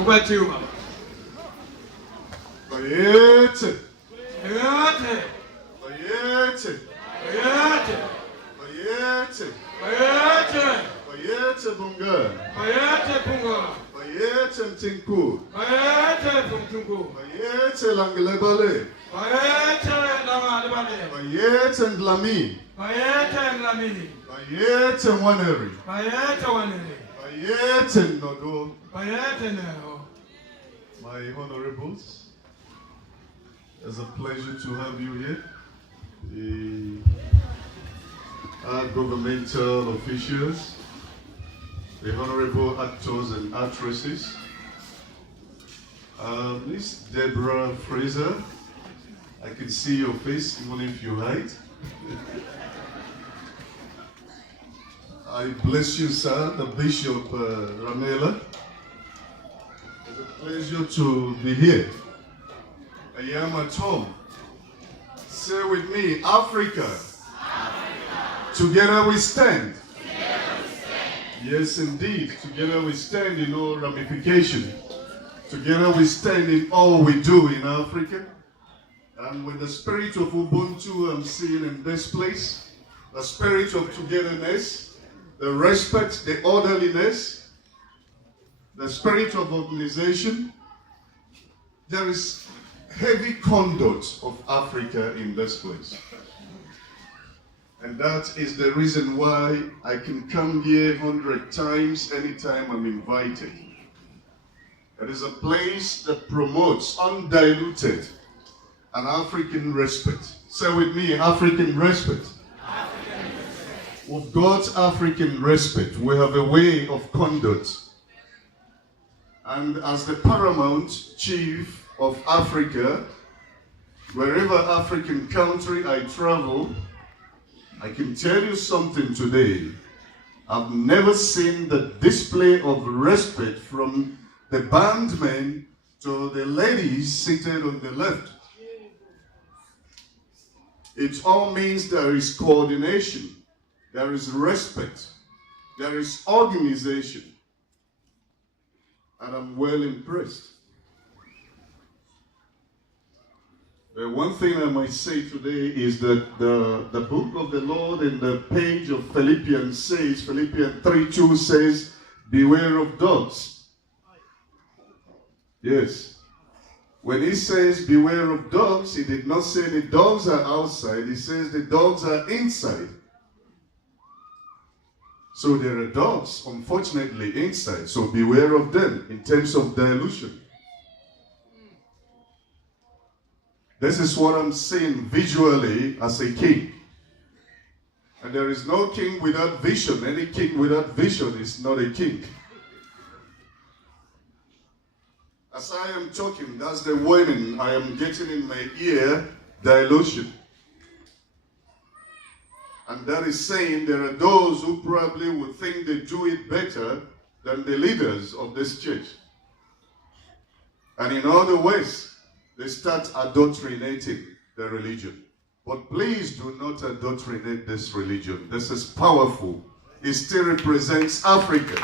Ubatuba. Bayete. Bayate. Bayete. Bayate. Bayete. Bayate. Bayete bunga. Bayate punga. Bayete mtinku. Bayate puntungu. Bayete langelebale. Bayate langalebale. Bayete ndlami. Bayate nglami. Bayete mwaneri. Bayate wanere. Bayete nodo. Bayate nero. My honorables, it's a pleasure to have you here. Our governmental officials, the honorable actors and actresses, Miss Deborah Fraser, I can see your face even if you hide. I bless you, sir, the Bishop Ramela. It's a pleasure to be here. I am at home. Say with me, Africa. Together we stand. Yes, indeed. Together we stand in all ramification. Together we stand in all we do in Africa. And with the spirit of Ubuntu I'm seeing in this place, the spirit of togetherness, the respect, the orderliness, the spirit of organization, there is heavy conduct of Africa in this place. And that is the reason why I can come here 100 times anytime I'm invited. It is a place that promotes undiluted an African respect. Say with me, African respect. With God's African respect, we have a way of conduct. And as the paramount chief of Africa, wherever African country I travel, I can tell you something today. I've never seen the display of respect from the bandmen to the ladies seated on the left. It all means there is coordination, there is respect, there is organization. And I'm well impressed. The one thing I might say today is that the book of the Lord in the page of Philippians says, Philippians 3:2 says, beware of dogs. Yes. When he says beware of dogs, he did not say the dogs are outside. He says the dogs are inside. So there are dogs, unfortunately, inside. So beware of them in terms of dilution. This is what I'm seeing visually as a king. And there is no king without vision. Any king without vision is not a king. As I am talking, that's the warning I am getting in my ear, dilution. And that is saying there are those who probably would think they do it better than the leaders of this church. And in other ways, they start adulterating the religion. But please do not adulterate this religion. This is powerful. It still represents Africa.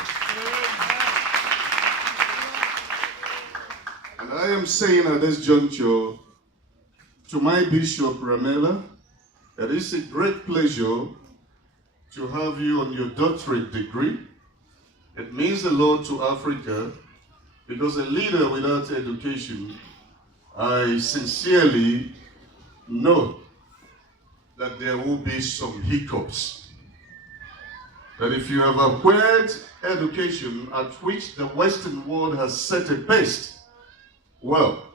And I am saying at this juncture to my Bishop Ramela, it is a great pleasure to have you on your doctorate degree. It means a lot to Africa because a leader without education, I sincerely know that there will be some hiccups. That if you have acquired education at which the Western world has set a pace, well,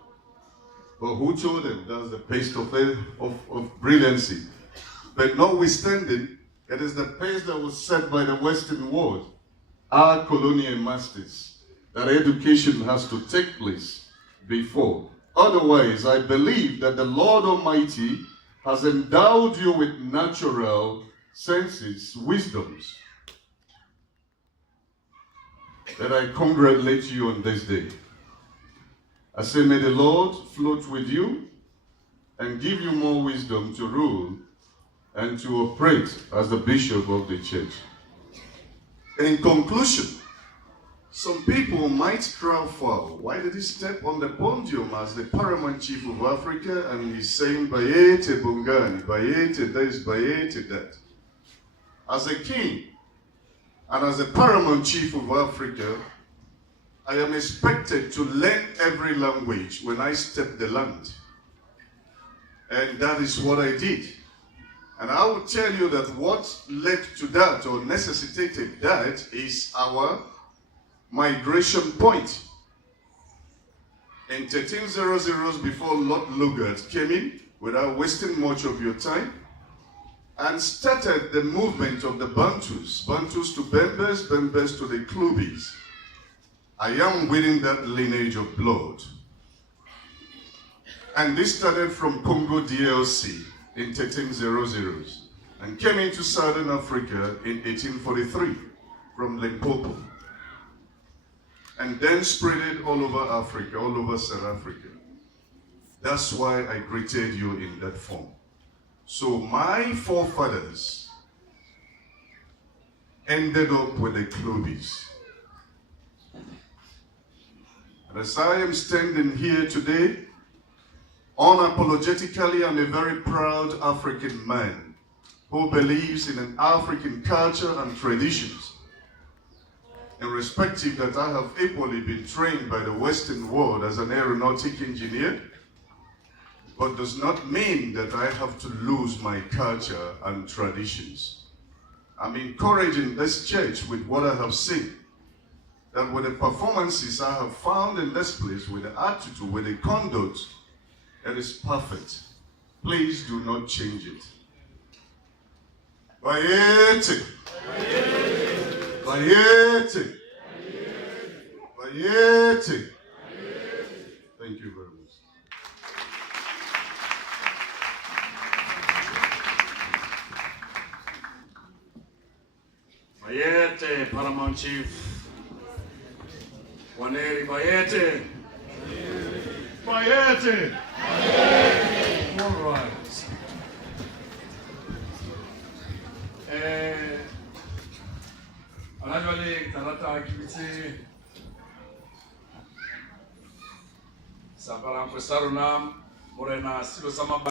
but who told them that's the pace of brilliancy? But notwithstanding, it is the pace that was set by the Western world, our colonial masters, that education has to take place before. Otherwise, I believe that the Lord Almighty has endowed you with natural senses, wisdoms. That I congratulate you on this day. I say, may the Lord float with you and give you more wisdom to rule and to operate as the bishop of the church. In conclusion, Some people might cry foul. Why did he step on the podium as the Paramount Chief of Africa and he's saying, Bayete Bungani, Bayete this, Bayete that? As a king and as a Paramount Chief of Africa, I am expected to learn every language when I step the land. And that is what I did. And I will tell you that what led to that or necessitated that is our migration point. In 1300s, before Lord Lugard came in, without wasting much of your time, and started the movement of the Bantus to Bembes, Bembes to the Klubis. I am within that lineage of blood. And this started from Congo DLC in 1300s and came into Southern Africa in 1843 from Limpopo. And then spread it all over Africa, all over South Africa. That's why I greeted you in that form. So my forefathers ended up with the Klubis. And as I am standing here today, unapologetically, I'm a very proud African man who believes in an African culture and traditions. Irrespective that I have equally been trained by the Western world as an aeronautic engineer, but does not mean that I have to lose my culture and traditions. I'm encouraging this church with what I have seen, that with the performances I have found in this place, with the attitude, with the conduct, it is perfect. Please do not change it. Bayete. Bayete. Bayete. Thank you very much. Bayete, Paramount Chief. Waneri Bayete. Bayete. All right. Anajwale tarata activity. Sabaram Kwesarunam Morena Silo Sama.